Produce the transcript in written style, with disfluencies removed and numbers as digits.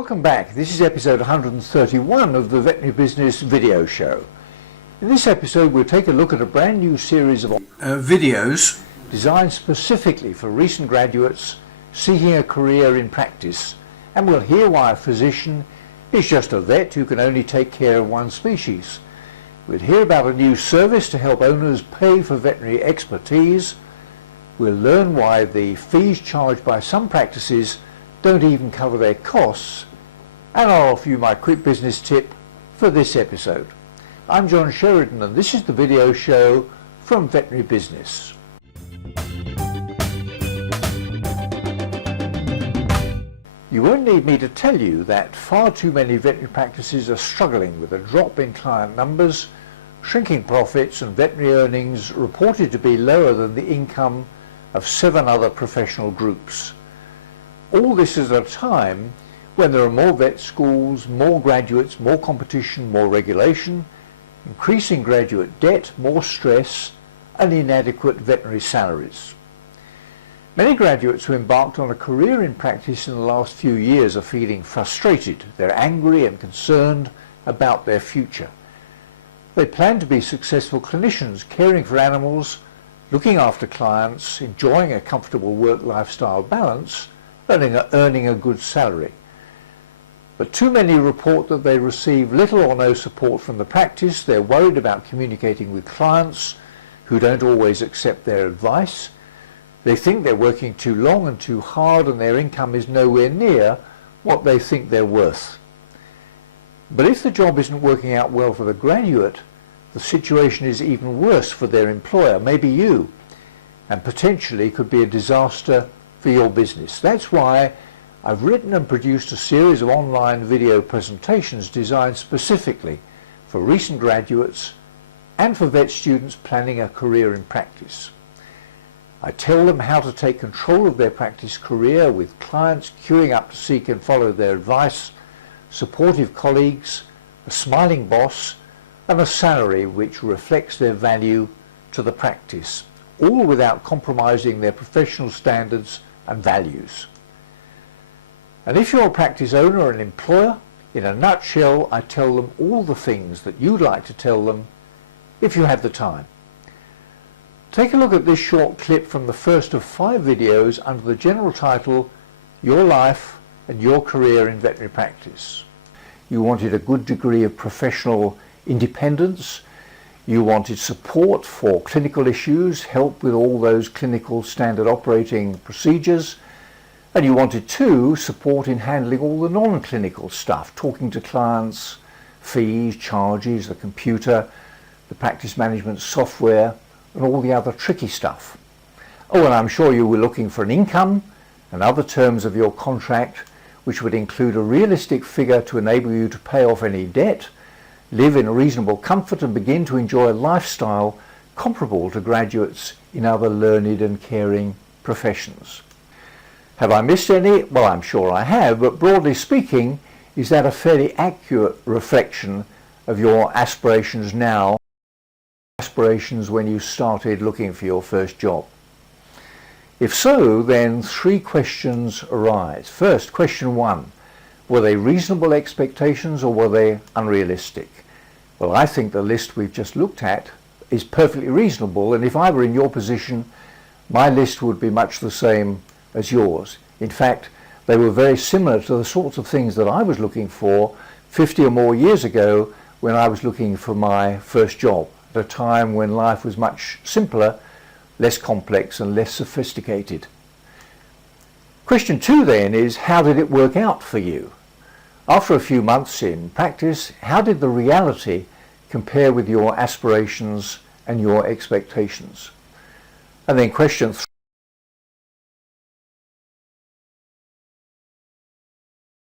Welcome back. This is episode 131 of the Veterinary Business video show. In this episode we'll take a look at a brand new series of videos designed specifically for recent graduates seeking a career in practice, and we'll hear why a physician is just a vet who can only take care of one species. We'll hear about a new service to help owners pay for veterinary expertise. We'll learn why the fees charged by some practices don't even cover their costs, and I'll offer you my quick business tip for this episode. I'm John Sheridan and this is the video show from Veterinary Business. You won't need me to tell you that far too many veterinary practices are struggling with a drop in client numbers, shrinking profits, and veterinary earnings reported to be lower than the income of 7 other professional groups. All this is at a time when there are more vet schools, more graduates, more competition, more regulation, increasing graduate debt, more stress, and inadequate veterinary salaries. Many graduates who embarked on a career in practice in the last few years are feeling frustrated. They're angry and concerned about their future. They plan to be successful clinicians, caring for animals, looking after clients, enjoying a comfortable work-lifestyle balance, earning a good salary. But too many report that they receive little or no support from the practice. They're worried about communicating with clients who don't always accept their advice. They think they're working too long and too hard, and their income is nowhere near what they think they're worth. But if the job isn't working out well for the graduate, the situation is even worse for their employer, maybe you, and potentially could be a disaster for your business. That's why I've written and produced a series of online video presentations designed specifically for recent graduates and for vet students planning a career in practice. I tell them how to take control of their practice career with clients queuing up to seek and follow their advice, supportive colleagues, a smiling boss, and a salary which reflects their value to the practice, all without compromising their professional standards and values. And if you're a practice owner or an employer, in a nutshell, I tell them all the things that you'd like to tell them if you have the time. Take a look at this short clip from the first of 5 videos under the general title, Your Life and Your Career in Veterinary Practice. You wanted a good degree of professional independence. You wanted support for clinical issues, help with all those clinical standard operating procedures, and you wanted too support in handling all the non-clinical stuff, talking to clients, fees, charges, the computer, the practice management software, and all the other tricky stuff. Oh, and I'm sure you were looking for an income and other terms of your contract which would include a realistic figure to enable you to pay off any debt, live in reasonable comfort, and begin to enjoy a lifestyle comparable to graduates in other learned and caring professions. Have I missed any? Well, I'm sure I have, but broadly speaking, is that a fairly accurate reflection of your aspirations now, aspirations when you started looking for your first job? If so, then 3 questions arise. First, question 1. Were they reasonable expectations or were they unrealistic? Well, I think the list we've just looked at is perfectly reasonable, and if I were in your position, my list would be much the same as yours. In fact, they were very similar to the sorts of things that I was looking for 50 or more years ago when I was looking for my first job, at a time when life was much simpler, less complex and less sophisticated. Question 2 then is, how did it work out for you? After a few months in practice, how did the reality compare with your aspirations and your expectations? And then question 3,